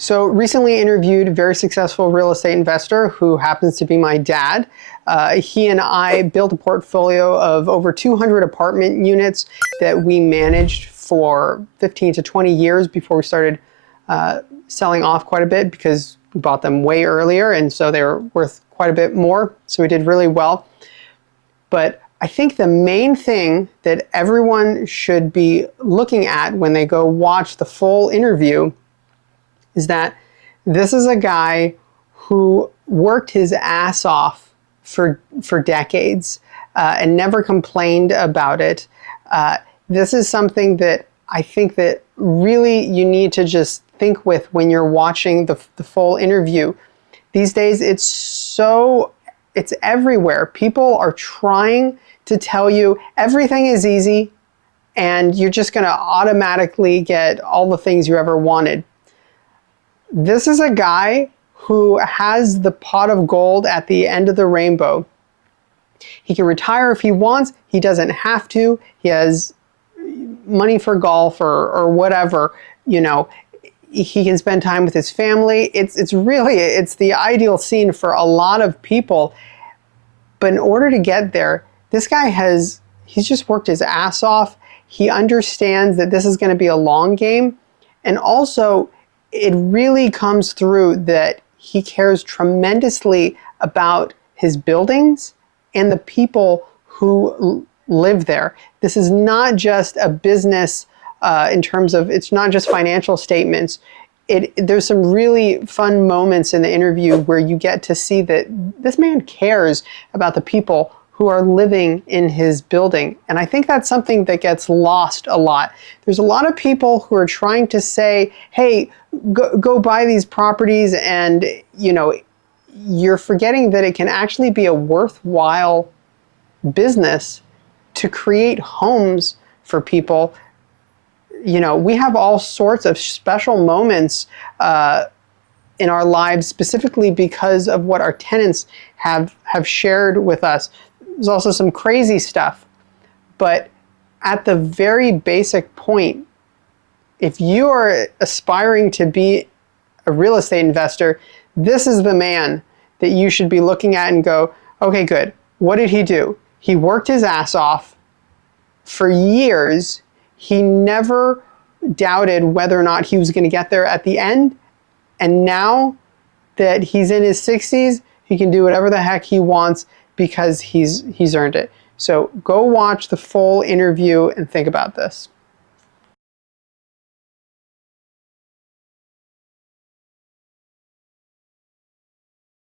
So recently interviewed a very successful real estate investor who happens to be my dad. He and I built a portfolio of over 200 apartment units that we managed for 15 to 20 years before we started selling off quite a bit, because we bought them way earlier, and so they were worth quite a bit more. So we did really well. But I think the main thing that everyone should be looking at when they go watch the full interview is that this is a guy who worked his ass off for decades and never complained about it. This is something that I think that really you need to just think with when you're watching the full interview. These days it's everywhere. People are trying to tell you everything is easy and you're just going to automatically get all the things you ever wanted. This is a guy who has the pot of gold at the end of the rainbow. He can retire if he wants. He doesn't have to. He has money for golf or whatever. You know, he can spend time with his family. It's the ideal scene for a lot of people. But in order to get there, this guy he's just worked his ass off. He understands that this is going to be a long game. And also, it really comes through that he cares tremendously about his buildings and the people who live there. This is not just a business in terms of, it's not just financial statements. There's some really fun moments in the interview where you get to see that this man cares about the people who are living in his building. And I think that's something that gets lost a lot. There's a lot of people who are trying to say, hey, go buy these properties, and you're forgetting that it can actually be a worthwhile business to create homes for people. We have all sorts of special moments in our lives specifically because of what our tenants have shared with us. There's also some crazy stuff. But at the very basic point, if you are aspiring to be a real estate investor, this is the man that you should be looking at and go, okay, good. What did he do? He worked his ass off for years. He never doubted whether or not he was going to get there at the end. And now that he's in his 60s, he can do whatever the heck he wants because he's earned it. So go watch the full interview and think about this.